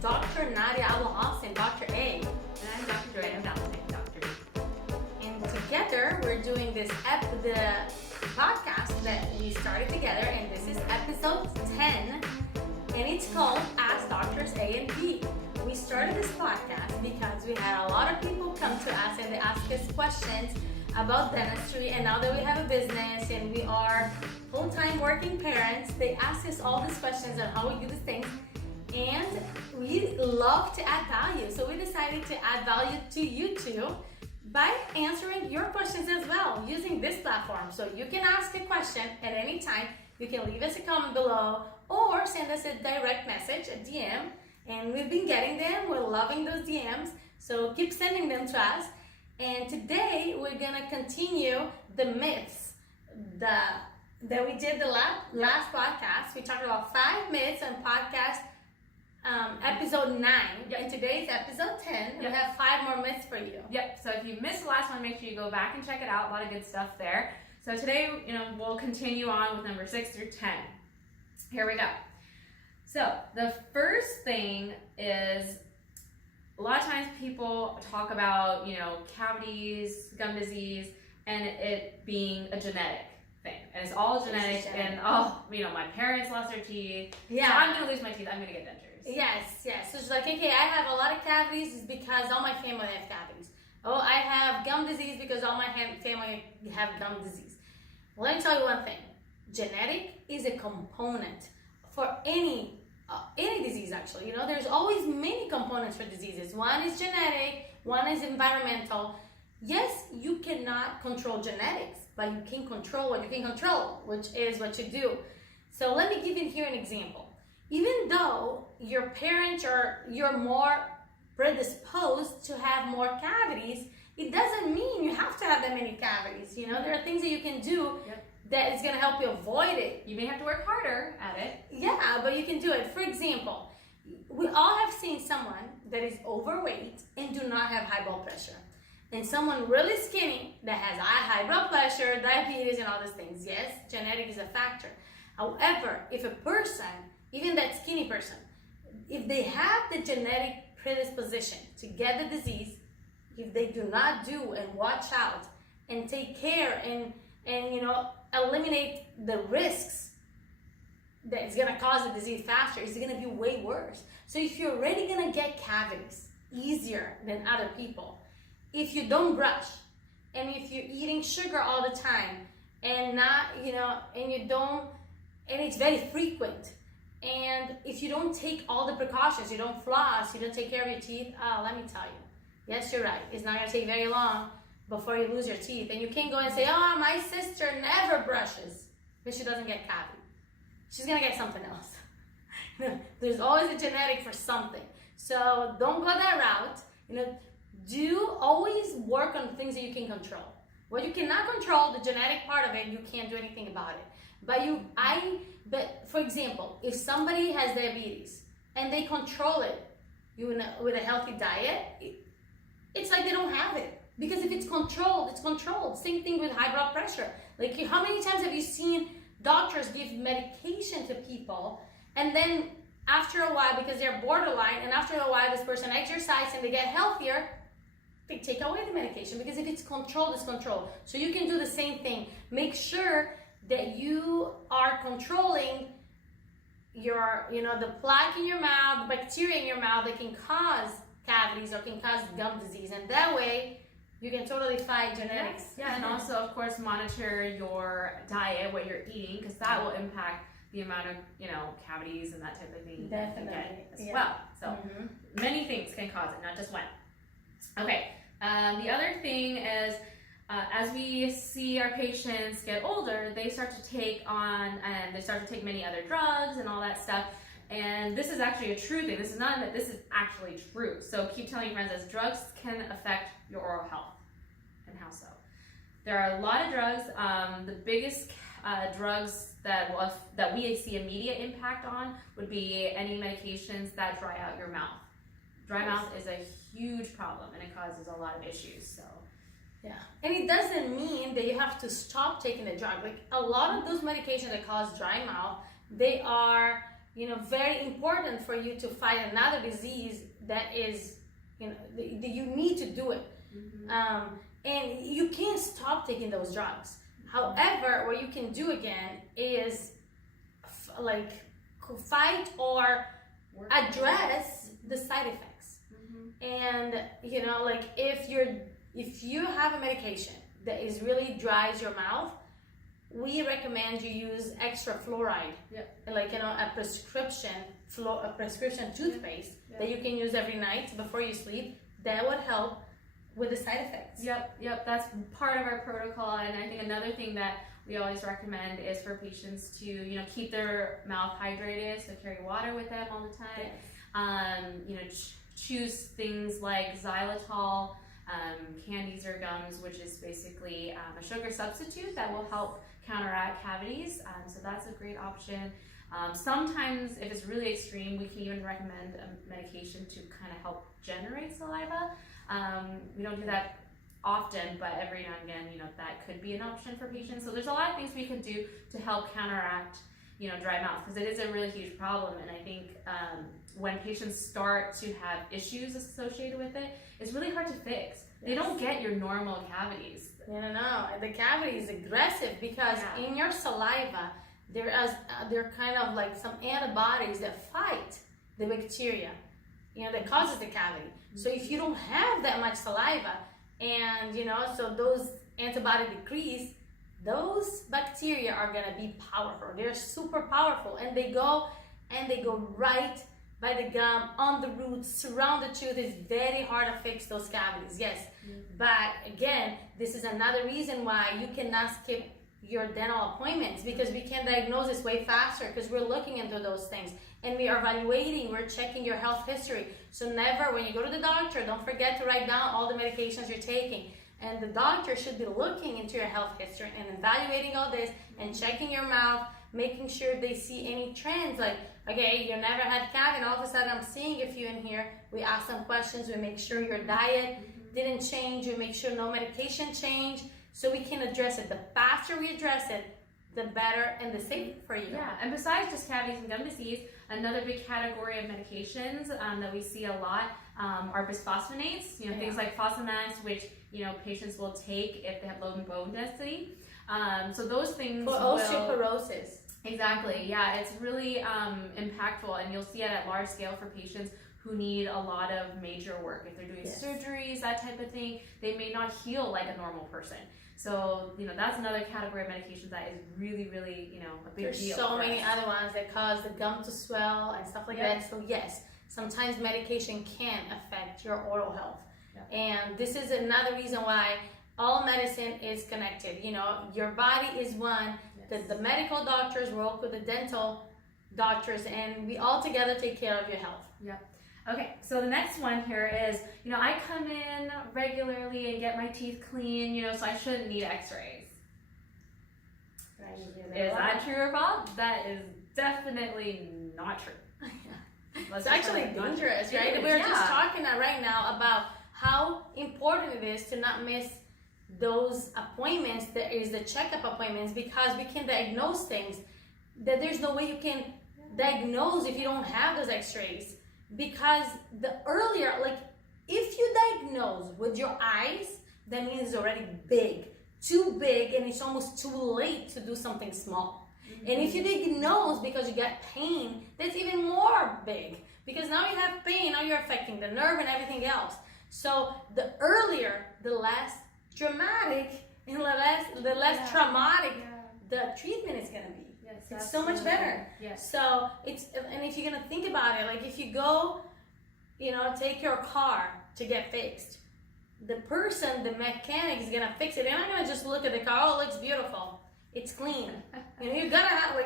Dr. Nadia Abul-Hassan, Dr. A. And I'm Dr. Joy. I'm Dr. B. And together we're doing the podcast that we started together, and this is episode 10, and it's called Ask Doctors A and B. We started this podcast because we had a lot of people come to us and they ask us questions about dentistry, and now that we have a business and we are full-time working parents, they ask us all these questions on how we do these things, and we love to add value. So we decided to add value to you too by answering your questions as well using this platform. So you can ask a question at any time. You can leave us a comment below or send us a direct message, a DM, and we've been getting them. We're loving those DMs, so keep sending them to us. And today we're gonna continue the myths that we did the last podcast. We talked about 5 myths on podcast episode 9. Yep. And today's episode 10. Yep. We have 5 more myths for you. Yep, so if you missed the last one, make sure you go back and check it out. A lot of good stuff there. So today, we'll continue on with number 6 through 10. Here we go. So the first thing is, a lot of times people talk about, cavities, gum disease, and it being a genetic thing. And it's all genetic, and my parents lost their teeth. Yeah. So I'm gonna lose my teeth, I'm gonna get dentures. Yes. So it's like, okay, I have a lot of cavities is because all my family have cavities. Oh, I have gum disease because all my family have gum disease. Let me tell you one thing. Genetic is a component for any disease, actually. There's always many components for diseases. One is genetic, one is environmental. Yes, you cannot control genetics, but you can control what you can control, which is what you do. So let me give you here an example. Even though your parents you're more predisposed to have more cavities, it doesn't mean you have to have that many cavities. There are things that you can do that is going to help you avoid it. You may have to work harder at it. Yeah, but you can do it. For example, we all have seen someone that is overweight and do not have high blood pressure. And someone really skinny that has high blood pressure, diabetes, and all those things. Yes, genetic is a factor. However, if a person, even that skinny person, if they have the genetic predisposition to get the disease, if they do not do and watch out and take care and eliminate the risks that it's gonna cause the disease faster, it's gonna be way worse. So if you're already gonna get cavities easier than other people, if you don't brush, and if you're eating sugar all the time, and not, and it's very frequent, and if you don't take all the precautions, you don't floss, you don't take care of your teeth, let me tell you, yes, you're right, it's not gonna take very long before you lose your teeth. And you can't go and say, my sister never brushes because she doesn't get cavity. She's gonna get something else. There's always a genetic for something. So don't go that route. Do always work on things that you can control. What you cannot control, the genetic part of it, you can't do anything about it. But for example, if somebody has diabetes and they control it with a healthy diet, it's like they don't have it. Because if it's controlled, it's controlled. Same thing with high blood pressure. Like, how many times have you seen doctors give medication to people, and then after a while, because they're borderline, and after a while this person exercises and they get healthier, they take away the medication, because if it's controlled, it's controlled. So you can do the same thing. Make sure that you are controlling your, the plaque in your mouth, the bacteria in your mouth that can cause cavities or can cause gum disease, and that way you can totally fight genetics. Yeah, and also, of course, monitor your diet, what you're eating, because that will impact the amount of, cavities and that type of thing. Definitely. You get as well. So many things can cause it, not just one. Okay. The other thing is, as we see our patients get older, they start to take many other drugs and all that stuff. And this is actually a true thing. This is not that, this is actually true. So keep telling your friends as drugs can affect your oral health. And how so? There are a lot of drugs. The biggest drugs that we see immediate impact on would be any medications that dry out your mouth. Dry mouth is a huge problem, and it causes a lot of issues. So yeah, and it doesn't mean that you have to stop taking the drug. Like, a lot of those medications that cause dry mouth, they are very important for you to fight another disease that is, that you need to do it. And you can't stop taking those drugs. However, what you can do again is fight or address the side effects. And if you have a medication that is really dries your mouth, we recommend you use extra fluoride, a prescription toothpaste that you can use every night before you sleep. That would help with the side effects. Yep, that's part of our protocol. And I think another thing that we always recommend is for patients to, keep their mouth hydrated, so carry water with them all the time. Yes. Choose things like xylitol, candies or gums, which is basically a sugar substitute that will help counteract cavities. So that's a great option. Sometimes, if it's really extreme, we can even recommend a medication to kind of help generate saliva. We don't do that often, but every now and again, that could be an option for patients. So there's a lot of things we can do to help counteract, dry mouth, because it is a really huge problem. And I think when patients start to have issues associated with it, it's really hard to fix. They don't get your normal cavities. No. The cavity is aggressive because in your saliva, there are kind of like some antibodies that fight the bacteria, that causes the cavity. So if you don't have that much saliva, and so those antibody decrease, those bacteria are gonna be powerful. They're super powerful, and they go right by the gum, on the roots, surround the tooth. It's very hard to fix those cavities, yes. But again, this is another reason why you cannot skip your dental appointments, because we can diagnose this way faster because we're looking into those things and we are evaluating, we're checking your health history. So never, when you go to the doctor, don't forget to write down all the medications you're taking. And the doctor should be looking into your health history and evaluating all this and checking your mouth, making sure they see any trends, like, okay, you never had cavity, and all of a sudden I'm seeing a few in here. We ask some questions, we make sure your diet didn't change, we make sure no medication changed, so we can address it. The faster we address it, the better and the safer for you. Yeah, and besides just cavities and gum disease, another big category of medications that we see a lot are bisphosphonates, things like Fosamax, which patients will take if they have low bone density. So those things for osteoporosis. Exactly, yeah, it's really impactful, and you'll see it at large scale for patients who need a lot of major work. If they're doing surgeries, that type of thing, they may not heal like a normal person. So, that's another category of medications that is really, really, a big deal. There's so many other ones that cause the gum to swell and stuff like that. So yes, sometimes medication can affect your oral health. And this is another reason why all medicine is connected. Your body is one. The medical doctors work with the dental doctors, and we all together take care of your health. Yep. Okay, so the next one here is, I come in regularly and get my teeth clean, so I shouldn't need X-rays. Is that true or false? That is definitely not true. It's actually dangerous, right? We're just talking right now about how important it is to not miss those appointments. There is the checkup appointments, because we can diagnose things that there's no way you can diagnose if you don't have those X-rays. Because the earlier, if you diagnose with your eyes, that means it's already big, too big, and it's almost too late to do something small. And if you diagnose because you get pain, that's even more big, because now you have pain, now you're affecting the nerve and everything else. So the earlier, the less dramatic and the less traumatic the treatment is going to be. It's so much better. So and if you're going to think about it, if you go, take your car to get fixed, the mechanic is going to fix it. They're not going to just look at the car, oh, it looks beautiful, it's clean. You're going to have,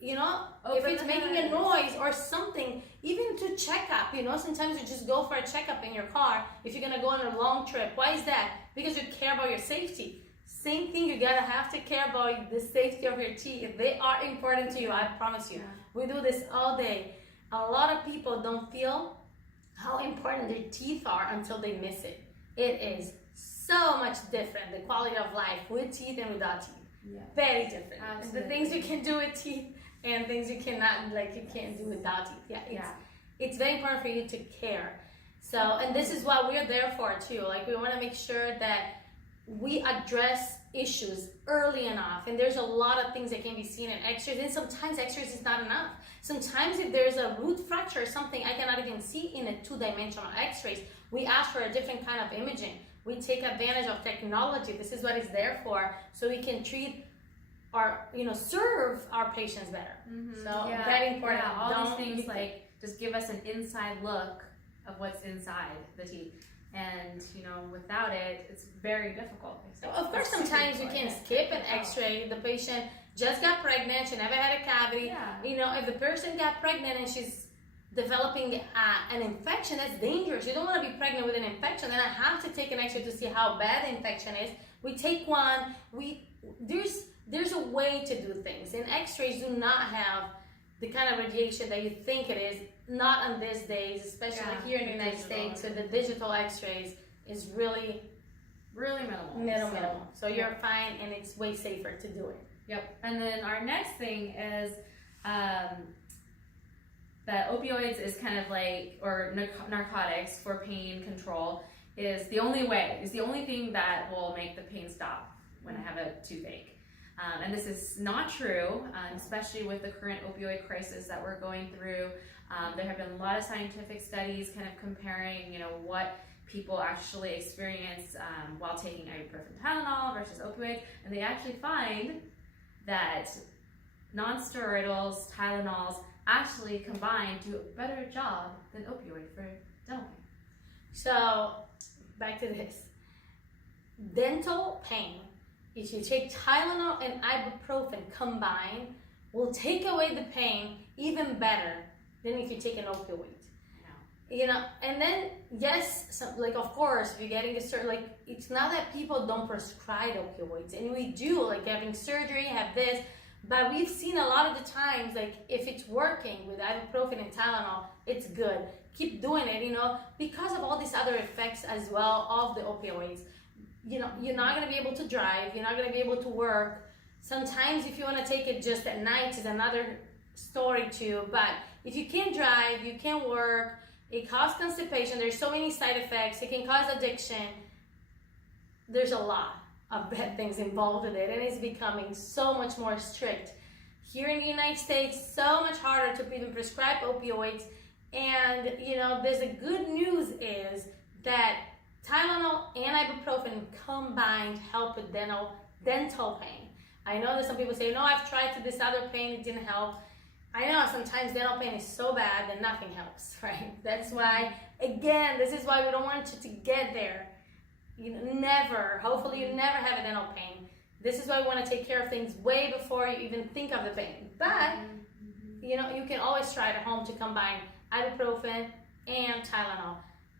if it's making a noise or something, even to check up, sometimes you just go for a checkup in your car if you're going to go on a long trip. Why is that? Because you care about your safety. Same thing, you gotta have to care about the safety of your teeth. They are important to you, I promise you. We do this all day. A lot of people don't feel how important their teeth are until they miss it. It is so much different, the quality of life with teeth and without teeth. Very different. Absolutely. The things you can do with teeth, and things you cannot, like you can't do without teeth. It's very important for you to care. So, and this is what we're there for too. Like we want to make sure that we address issues early enough, and there's a lot of things that can be seen in X-rays, and sometimes X-rays is not enough. Sometimes if there's a root fracture or something I cannot even see in a two-dimensional X-rays, we ask for a different kind of imaging. We take advantage of technology. This is what it's there for, so we can treat our, serve our patients better. So very important. All these things like just give us an inside look of what's inside the teeth. And without it, it's very difficult. Of course, sometimes you can skip an X-ray. The patient just got pregnant, she never had a cavity. If the person got pregnant and she's developing an infection, that's dangerous. You don't want to be pregnant with an infection. Then I have to take an X-ray to see how bad the infection is. We take one. There's a way to do things. And X-rays do not have the kind of radiation that you think it is. Not on these days, especially here in the United States. So the digital X-rays is really minimal. So you're fine, and it's way safer to do it. Yep. And then our next thing is that opioids is kind of like, or narcotics for pain control is the only thing that will make the pain stop when I have a toothache. And this is not true, especially with the current opioid crisis that we're going through. There have been a lot of scientific studies kind of comparing, what people actually experience while taking ibuprofen Tylenol versus opioids, and they actually find that non-steroidals, Tylenols, actually combined do a better job than opioid for dental pain. So, back to this. Dental pain, if you take Tylenol and ibuprofen combined, will take away the pain even better than if you take an opioid. And then yes, of course, if you're getting a certain, it's not that people don't prescribe opioids, and we do, having surgery, have this, but we've seen a lot of the times, if it's working with ibuprofen and Tylenol, it's good. Keep doing it, because of all these other effects as well of the opioids. You're not going to be able to drive, you're not going to be able to work. Sometimes if you want to take it just at night is another story too, but if you can't drive, you can't work, it causes constipation, there's so many side effects, it can cause addiction. There's a lot of bad things involved in it, and it's becoming so much more strict. Here in the United States, so much harder to even prescribe opioids, and there's a good news is that Tylenol and ibuprofen combined help with dental pain. I know that some people say, no, I've tried to this other pain, it didn't help. I know sometimes dental pain is so bad that nothing helps, right? That's why, again, this is why we don't want you to get there. Hopefully you never have a dental pain. This is why we want to take care of things way before you even think of the pain. But, you can always try it at home to combine ibuprofen and Tylenol.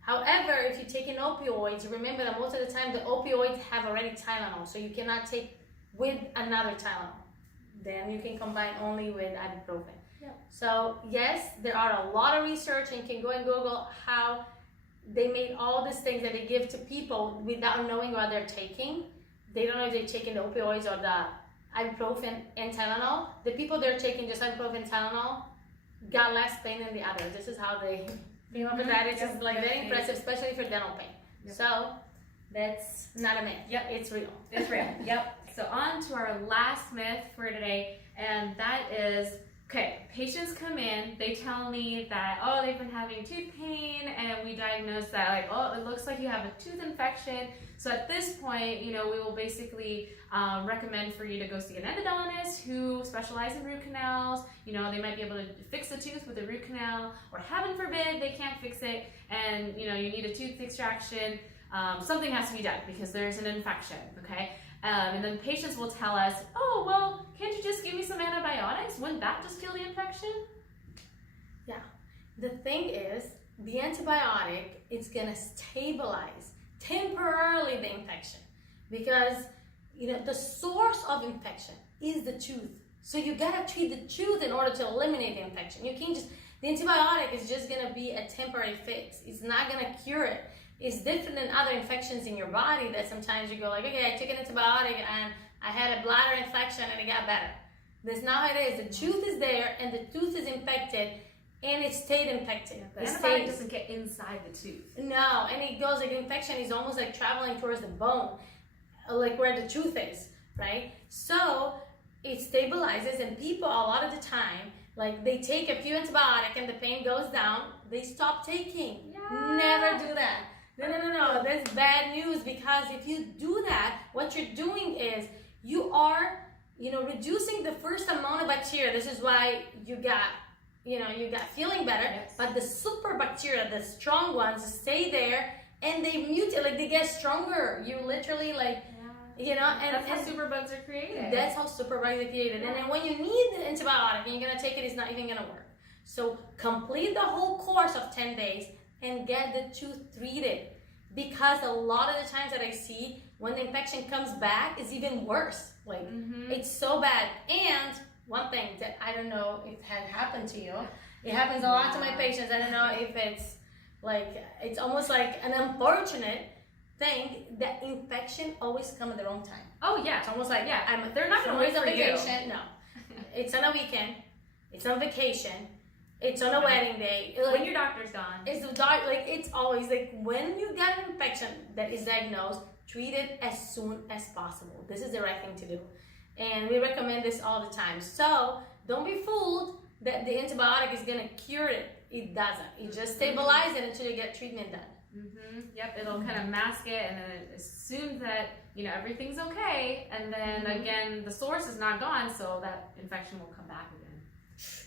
However, if you take in opioids, remember that most of the time the opioids have already Tylenol, so you cannot take with another Tylenol. Then you can combine only with ibuprofen. So yes, there are a lot of research, and you can go and Google how they made all these things that they give to people without knowing what they're taking. They don't know if they're taking the opioids or the ibuprofen and Tylenol. The people that are taking just ibuprofen and Tylenol got less pain than the others. This is how they came up with that. It's just very impressive, especially for dental pain. So that's not a myth. It's real. It's real. So on to our last myth for today, and that is, patients come in, they tell me that, they've been having tooth pain, and we diagnose that, it looks like you have a tooth infection. So at this point, we will basically recommend for you to go see an endodontist who specializes in root canals. They might be able to fix the tooth with a root canal, or heaven forbid, they can't fix it, and you need a tooth extraction. Something has to be done because there's an infection, and then patients will tell us, can't you just give me some antibiotics? Wouldn't that just kill the infection? Yeah. The thing is, the antibiotic is going to stabilize temporarily the infection, because the source of infection is the tooth. So you got to treat the tooth in order to eliminate the infection. You can't the antibiotic is just going to be a temporary fix. It's not going to cure it. It's different than other infections in your body that sometimes you go I took an antibiotic and I had a bladder infection and it got better. That's not how it is. The tooth is there, and the tooth is infected, and it stayed infected. The It antibiotic stays. doesn't get inside the tooth. No, and it goes like infection is almost like traveling towards the bone, like where the tooth is, right? So it stabilizes, and people a lot of the time, like they take a few antibiotic and the pain goes down, they stop taking. Yeah. Never do that. No. That's bad news, because if you do that, what you're doing is you are, reducing the first amount of bacteria. This is why you got feeling better. Yes. But the super bacteria, the strong ones, stay there and they mutate, like they get stronger. You literally and that's how superbugs are created. That's how superbugs are created. And then when you need the antibiotic and you're gonna take it, it's not even gonna work. So complete the whole course of 10 days and get the tooth treated. Because a lot of the times that I see, when the infection comes back, it's even worse. Like, it's so bad. And one thing that I don't know if it had happened to you, it happens a lot to my patients. I don't know if it's like, it's almost like an unfortunate thing that infection always come at the wrong time. Oh yeah. It's almost like, they're not gonna wait on for you. vacation. No. It's on a weekend. It's on vacation. It's on a wedding day. Like, When your doctor's gone. it's it's always like when you get an infection that is diagnosed, treat it as soon as possible. This is the right thing to do. And we recommend this all the time. So don't be fooled that the antibiotic is gonna cure it. It doesn't. It just stabilizes it until you get treatment done. Yep, it'll kind of mask it, and then it assumes that everything's okay, and then again the source is not gone, so that infection will come back again.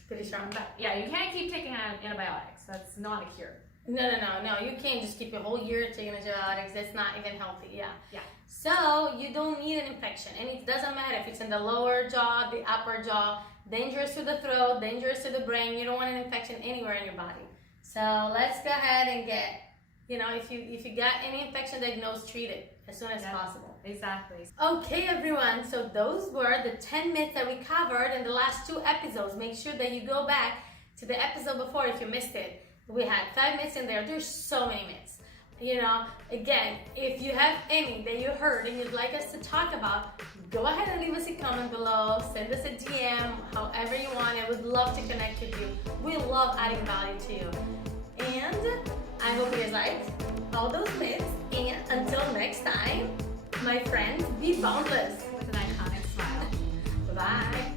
Pretty strong. But yeah, you can't keep taking antibiotics. That's not a cure. No. You can't just keep a whole year taking antibiotics. That's not even healthy. Yeah. Yeah. So you don't need an infection, and it doesn't matter if it's in the lower jaw, the upper jaw. Dangerous to the throat, dangerous to the brain. You don't want an infection anywhere in your body. So let's go ahead and get, if you got any infection diagnosed, treat it as soon as possible. Exactly. Okay, everyone. So those were the 10 myths that we covered in the last 2 episodes. Make sure that you go back to the episode before if you missed it. We had 5 myths in there. There's so many myths. Again, if you have any that you heard and you'd like us to talk about, go ahead and leave us a comment below. Send us a DM, however you want. I would love to connect with you. We love adding value to you. And I hope you guys liked all those myths. And until next time, my friends, be boundless. With an iconic smile. Bye-bye.